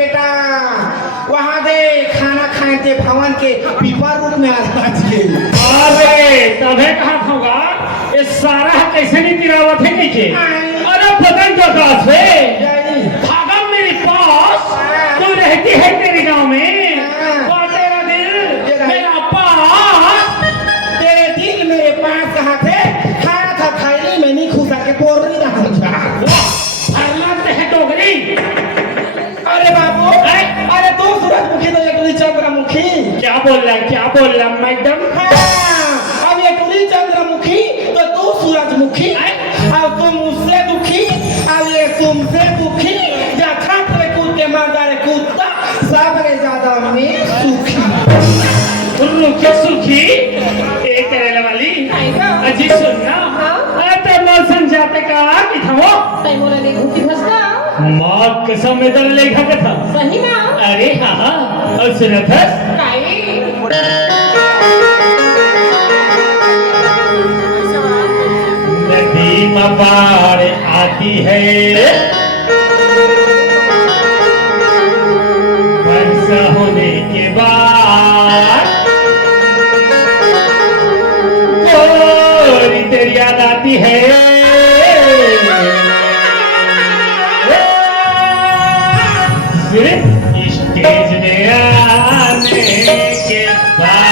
बेटा वहाँ दे खाना खाए थे भवन के पीपा रूप में आज के अरे तबे कहा होगा ये सारा कैसे नहीं गिरावत है नीचे अरे पतंग का काश है भागा मेरे पास तू रहती है तेरे गांव में और तेरा दिल मेरा पास तेरे दिल मेरे पास कहाँ थे खाना था थाली में नहीं खुशा के बोल रही रहा डोगरी अरे बाबू अरे तू सूरजमुखी तो एक चंद्रमुखी क्या बोल रहा मैडम अब ये टुली चंद्रमुखी तो तू सूरजमुखी अब तुम उससे दुखी अब ये तुमसे दुखी या छात्र कूदते मर्दारे कूदता सबसे ज्यादा मैं सुखी रुकी सुखी एक करेला वाली अजी सुनना तो मौसम जाते का कि था वो मोला ले घुटी फसका माँ कसम में तो लेखा का था सही माँ अरे हाँ और सुना था नदी में बाढ़ आती है वर्षा होने के बाद गोरी तेरी याद आती है स्टेज में आने के बाद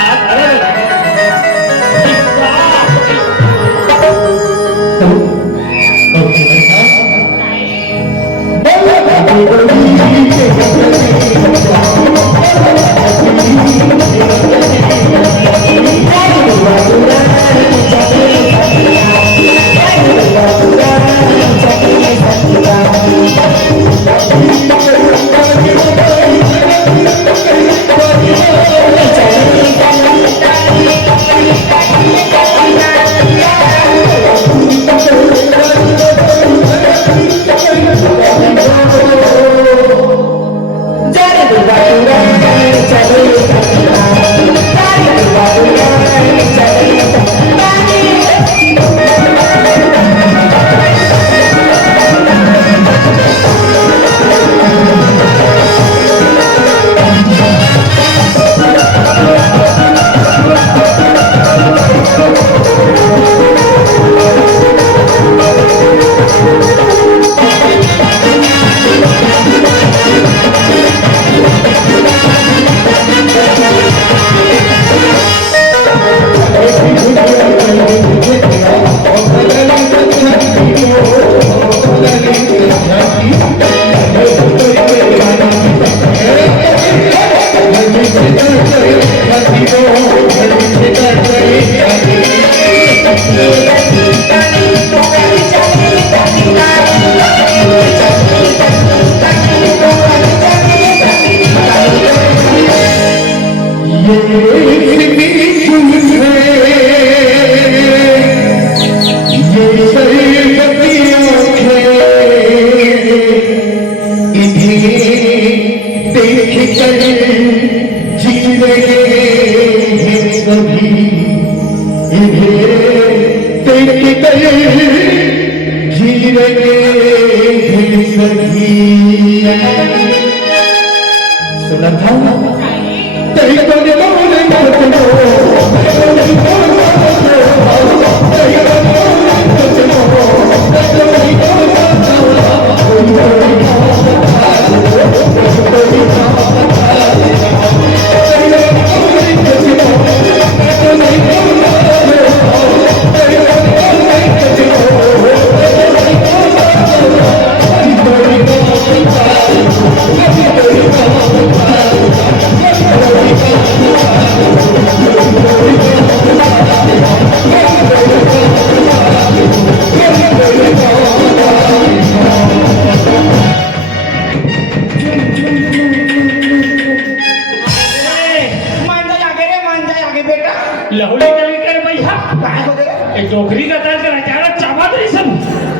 डोगरी का दर्द रचारा चाबा तो सब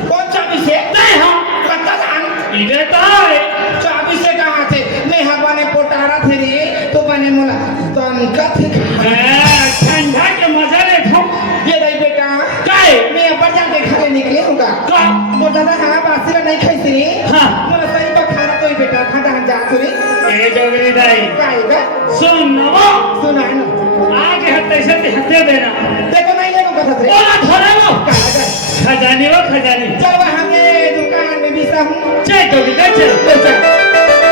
कौन चाबी से नहीं हाँ पता जान इधर तो है चाबी से कहाँ थे मैं बने पोटारा थे रे तो बने मोला तो अनका थे ठंडा के मजा ले था ये नहीं बेटा काय मैं ऊपर जाके खाने निकले होगा का वो दादा खाना बासी नहीं खाई रे हाँ मोला सही तो खाना कोई बेटा खाता हम जा सुरी डोगरी दाई काय ग सुन नवा सुना ना आज है तैसे हत्या देना देखो नहीं लेनो कथा से बोला थोड़ा वो काय ग खजानी वो खजानी चल वहां के दुकान में बिसा हूं चल तो चल चल